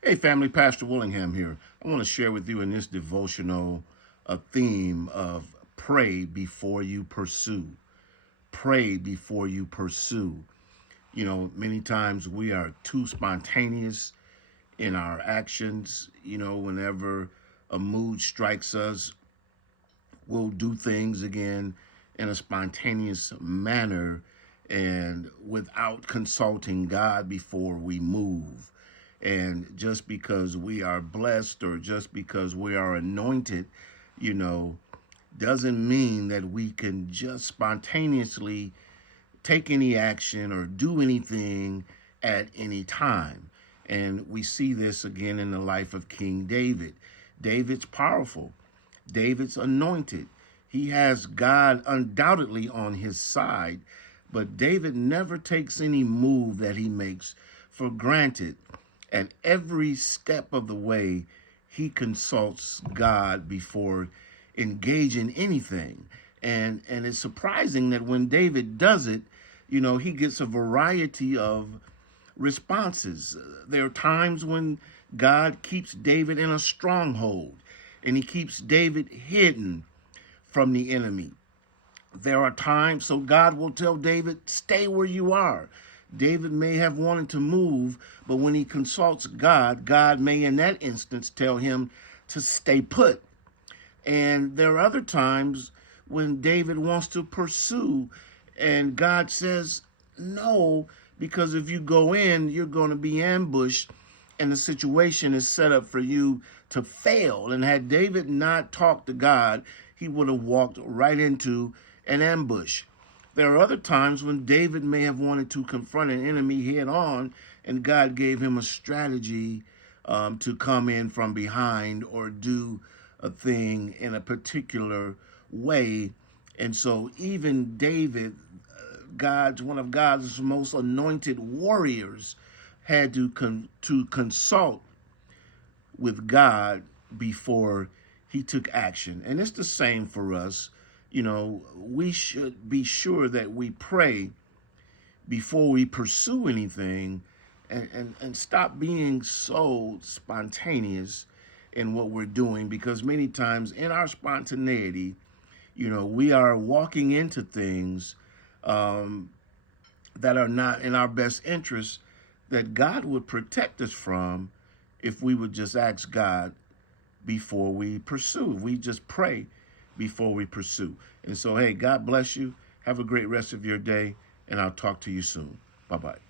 Hey, family, Pastor Willingham here. I want to share with you in this devotional a theme of pray before you pursue. Pray before you pursue. You know, many times we are too spontaneous in our actions. You know, whenever a mood strikes us, we'll do things again in a spontaneous manner and without consulting God before we move. And just because we are blessed or just because we are anointed, you know, doesn't mean that we can just spontaneously take any action or do anything at any time. And we see this again in the life of King David. David's powerful. David's anointed. He has God undoubtedly on his side, but David never takes any move that he makes for granted. At every step of the way, he consults God before engaging anything. And it's surprising that when David does it, you know, he gets a variety of responses. There are times when God keeps David in a stronghold and he keeps David hidden from the enemy. There are times, so God will tell David, stay where you are. David may have wanted to move, but when he consults God, God may in that instance tell him to stay put. And there are other times when David wants to pursue, and God says, no, because if you go in, you're going to be ambushed, and the situation is set up for you to fail. And had David not talked to God, he would have walked right into an ambush. There are other times when David may have wanted to confront an enemy head on, and God gave him a strategy to come in from behind or do a thing in a particular way. And so, even David, one of God's most anointed warriors, had to consult with God before he took action. And it's the same for us. You know, we should be sure that we pray before we pursue anything and stop being so spontaneous in what we're doing, because many times in our spontaneity, you know, we are walking into things um, that are not in our best interest that God would protect us from if we would just ask God before we pursue. We just pray before we pursue. And so, hey, God bless you. Have a great rest of your day, and I'll talk to you soon. Bye bye.